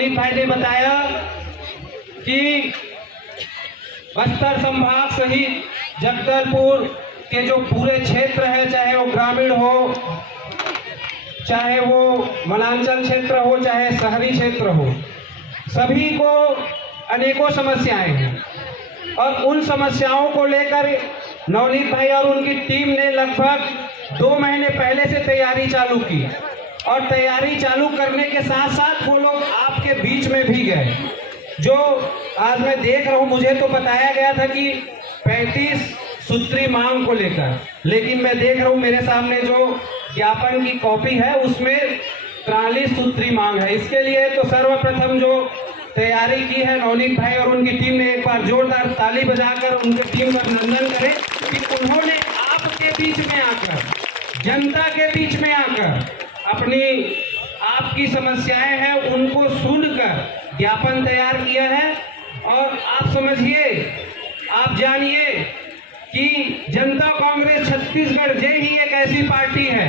नवनीत भाई ने बताया कि बस्तर संभाग सहित जगदलपुर के जो पूरे क्षेत्र है, चाहे वो ग्रामीण हो, चाहे वो वनांचल क्षेत्र हो, चाहे शहरी क्षेत्र हो, सभी को अनेकों समस्याएं हैं और उन समस्याओं को लेकर नवनीत भाई और उनकी टीम ने लगभग 2 महीने पहले से तैयारी चालू की और तैयारी चालू करने के साथ साथ वो लोग आपके बीच में भी गए। जो आज मैं देख रहा हूँ, मुझे तो बताया गया था कि 35 सूत्री मांग को लेकर, लेकिन मैं देख रहा हूँ मेरे सामने जो ज्ञापन की कॉपी है उसमें 43 सूत्री मांग है। इसके लिए तो सर्वप्रथम जो तैयारी की है नवनीत भाई और उनकी टीम ने, एक बार जोरदार ताली बजाकर उनकी टीम का अभिनंदन करें कि उन्होंने आपके बीच में आकर, जनता के बीच में आकर अपनी आपकी समस्याएं हैं उनको सुनकर ज्ञापन तैयार किया है। और आप समझिए, आप जानिए कि जनता कांग्रेस छत्तीसगढ़ जे ही एक ऐसी पार्टी है,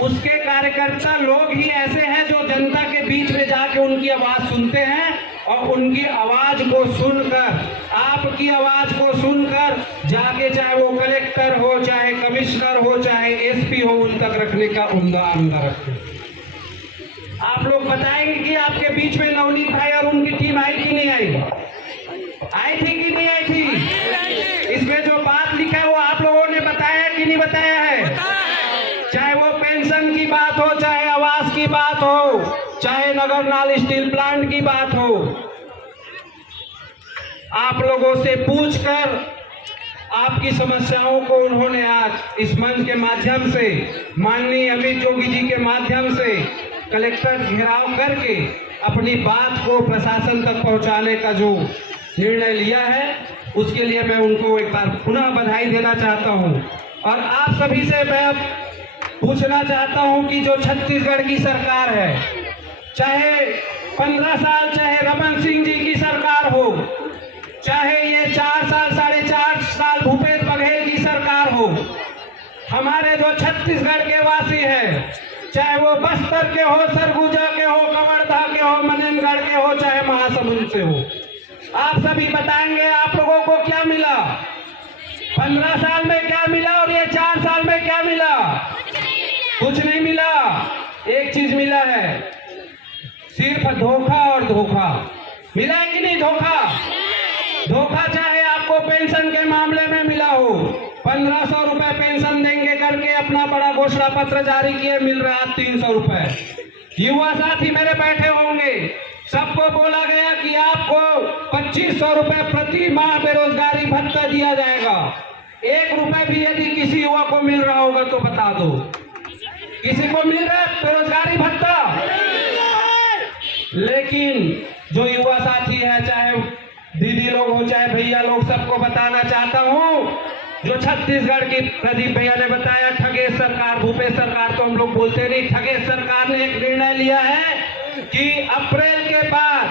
उसके कार्यकर्ता लोग ही ऐसे हैं जो जनता के बीच में जाके उनकी आवाज सुनते हैं और उनकी आवाज को सुनकर, आपकी आवाज को सुनकर जाके, चाहे वो कलेक्टर हो, चाहे कमिश्नर हो, चाहे एसपी हो, उन तक रखने का उम्दा रखते। आप लोग बताएंगे कि आपके बीच में नवनीत भाई और उनकी टीम आई कि नहीं आई? आई थी कि नहीं आई थी? इसमें जो बात लिखा है वो आप लोगों ने बताया कि नहीं बताया है? चाहे वो पेंशन की बात हो, चाहे आवास की बात हो, चाहे नगर नाल स्टील प्लांट की बात हो, आप लोगों से पूछकर आपकी समस्याओं को उन्होंने आज इस मंच के माध्यम से, माननीय अमित जोगी जी के माध्यम से कलेक्टर घेराव करके अपनी बात को प्रशासन तक पहुंचाने का जो निर्णय लिया है, उसके लिए मैं उनको एक बार पुनः बधाई देना चाहता हूं। और आप सभी से मैं पूछना चाहता हूं कि जो छत्तीसगढ़ की सरकार है, चाहे 15 साल, चाहे रमन सिंह जी की सरकार हो, चाहे ये 4 साल, 4.5 साल भूपेश बघेल की सरकार हो, हमारे जो छत्तीसगढ़ के वासी हैं, चाहे वो बस्तर के हो, सरगुजा के हो, कवर्धा के हो, मनेनगढ़ के हो, चाहे महासमुंद से हो, आप सभी बताएंगे आप लोगों को क्या मिला, 15 साल में क्या मिला और ये 4 साल में क्या मिला? कुछ नहीं मिला। एक चीज मिला है, सिर्फ धोखा और धोखा। मिला है कि नहीं धोखा? धोखा चाहे आपको पेंशन के मामले में मिला हो, 1500 रुपए पेंशन देंगे करके अपना बड़ा घोषणा पत्र जारी किए, मिल रहा 300 रुपए। युवा साथी मेरे बैठे होंगे, सबको बोला गया कि आपको 2500 रुपए प्रति माह बेरोजगारी भत्ता दिया जाएगा। 1 रुपए भी यदि किसी युवा को मिल रहा होगा तो बता दो, किसी को मिल रहा है बेरोजगारी भत्ता? लेकिन जो युवा साथी है, चाहे दीदी लोग हो, चाहे भैया लोग, सबको बताना चाहता हूं, जो छत्तीसगढ़ की प्रदीप भैया ने बताया, ठगेश सरकार, भूपेश सरकार तो हम लोग बोलते नहीं, ठगेश सरकार ने एक निर्णय लिया है कि अप्रैल के बाद,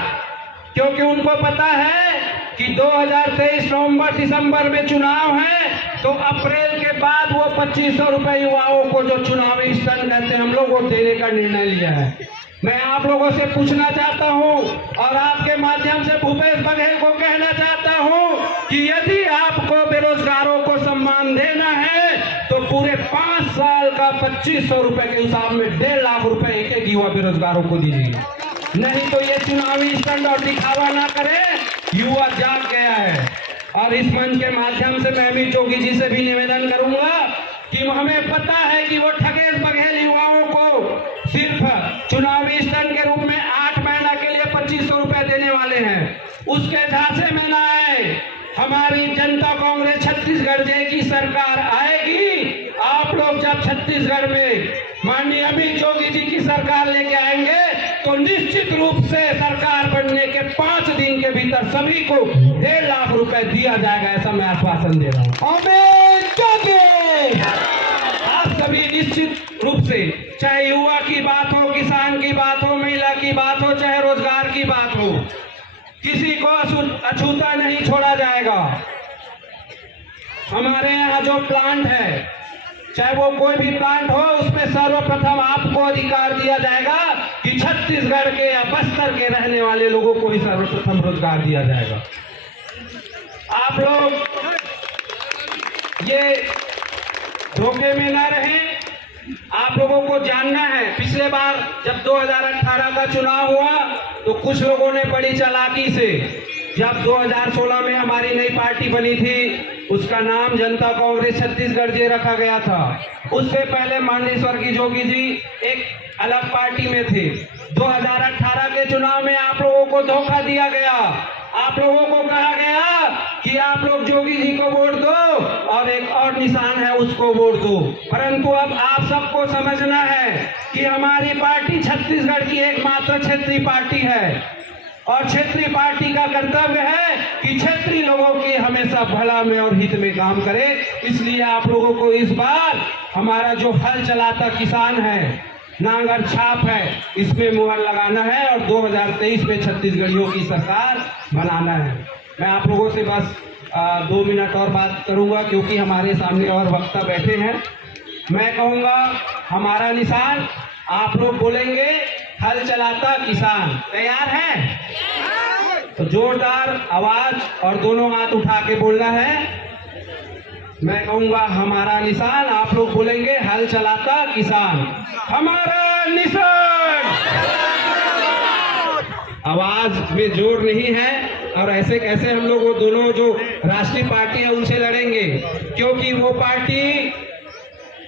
क्योंकि उनको पता है कि 2023 नवंबर दिसंबर में चुनाव है, तो अप्रैल के बाद वो 2500 रुपए युवाओं को जो चुनावी स्टंट कहते हैं हम लोग, वो देने का निर्णय लिया है। मैं आप लोगों से पूछना चाहता हूं और आपके माध्यम से भूपेश बघेल को कहना चाहता हूं कि यदि आपको बेरोजगारों को सम्मान देना है तो पूरे 5 साल का 2500 रुपए के हिसाब में 1.5 लाख रुपए एक युवा बेरोजगारों को दीजिए। नहीं तो ये चुनावी स्टंट और दिखावा ना करे, युवा जाग गया है। और इस मंच के माध्यम से मैं अमित जोगी जी से भी निवेदन करूंगा कि हमें पता है कि वो ठगेश बघेल युवाओं को सिर्फ चुनावी स्टंट के रूप में 8 महीना के लिए 2500 रुपए देने वाले हैं। उसके झांसे में ना आए, हमारी जनता कांग्रेस छत्तीसगढ़ जे की सरकार आएगी। आप लोग जब छत्तीसगढ़ में माननीय अमित जोगी जी की सरकार लेके आएंगे तो निश्चित रूप से सरकार बनने के 5 दिन के भीतर सभी को 1.5 लाख रुपए दिया जाएगा, ऐसा मैं आश्वासन दे रहा हूँ। आप सभी निश्चित रूप से, चाहे युवा की बात हो, किसान की बात हो, महिला की बात हो, चाहे रोजगार की बात हो, किसी को अछूता नहीं छोड़ा जाएगा। हमारे यहाँ जो प्लांट है, चाहे वो कोई भी प्लांट हो, उसमें सर्वप्रथम आपको अधिकार दिया जाएगा कि छत्तीसगढ़ के या बस्तर के रहने वाले लोगों को ही सर्वप्रथम रोजगार दिया जाएगा। आप लोग ये धोखे में ना रहें। आप लोगों को जानना है, पिछले बार जब 2018 का चुनाव हुआ तो कुछ लोगों ने बड़ी चालाकी से, जब 2016 में हमारी नई पार्टी बनी थी, उसका नाम जनता कांग्रेस छत्तीसगढ़ जे रखा गया था। उससे पहले मांडेश्वर की जोगी जी एक अलग पार्टी में थे। 2018 के चुनाव में आप लोगों को धोखा दिया गया। आप लोगों को कहा गया कि आप लोग जोगी जी को वोट दो और एक और निशान है उसको वोट दो। परंतु अब आप सबको समझना है कि हमारी पार्टी छत्तीसगढ़ की एकमात्र क्षेत्रीय पार्टी है और क्षेत्रीय पार्टी का कर्तव्य है कि क्षेत्रीय लोगों के हमेशा भला में और हित में काम करे। इसलिए आप लोगों को इस बार हमारा जो हल चलाता किसान है, नांगर छाप है, इसमें मुहर लगाना है और 2023 में छत्तीसगढ़ियों की सरकार बनाना है। मैं आप लोगों से बस 2 मिनट और बात करूंगा क्योंकि हमारे सामने और वक्ता बैठे हैं। मैं कहूंगा हमारा निशान, आप लोग बोलेंगे हल चलाता किसान। तैयार हैं? तो जोरदार आवाज और दोनों हाथ उठा के बोलना है। मैं कहूंगा हमारा निशान, आप लोग बोलेंगे हल चलाता किसान। हमारा निशान। आवाज में जोर नहीं है और ऐसे कैसे हम लोग वो दोनों जो राष्ट्रीय पार्टी है उनसे लड़ेंगे, क्योंकि वो पार्टी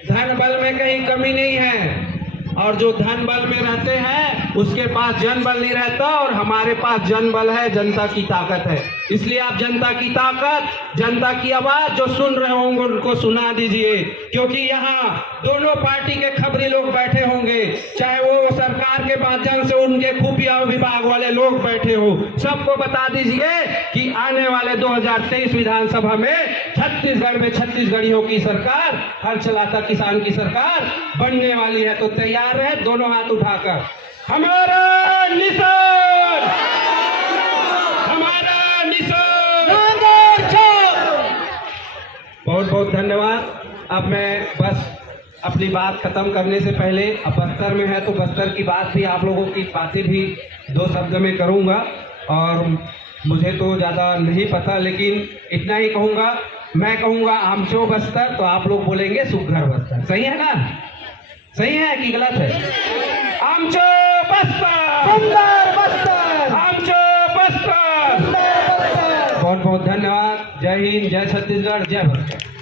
धन बल में कहीं कमी नहीं है और जो धन बल में रहते हैं उसके पास जन बल नहीं रहता और हमारे पास जन बल है, जनता की ताकत है। इसलिए आप जनता की ताकत, जनता की आवाज जो सुन रहे होंगे उनको सुना दीजिए, क्योंकि यहाँ दोनों पार्टी के खबरी लोग बैठे होंगे, चाहे वो सरकार के माध्यम से उनके खुफिया विभाग वाले लोग बैठे हो। सबको बता दीजिए कि आने वाले 2023 विधानसभा में छत्तीसगढ़ में छत्तीसगढ़ियों की सरकार, हल चलाता किसान की सरकार बनने वाली है। तो तैयार है, दोनों हाथ उठाकर। हमारा निशान, हमारा निशान। बहुत बहुत धन्यवाद। अब मैं बस अपनी बात खत्म करने से पहले, अब बस्तर में है तो बस्तर की बात भी, आप लोगों की बातें भी 2 शब्द में करूंगा और मुझे तो ज़्यादा नहीं पता, लेकिन इतना ही कहूँगा। मैं कहूँगा आमचो बस्तर, तो आप लोग बोलेंगे सुघर बस्तर। सही है ना? सही है कि गलत है? आमचो बस्तर, सुंदर बस्तर, आमचो बस्तर। बहुत बहुत धन्यवाद। जय हिंद, जय छत्तीसगढ़, जय बस्तर।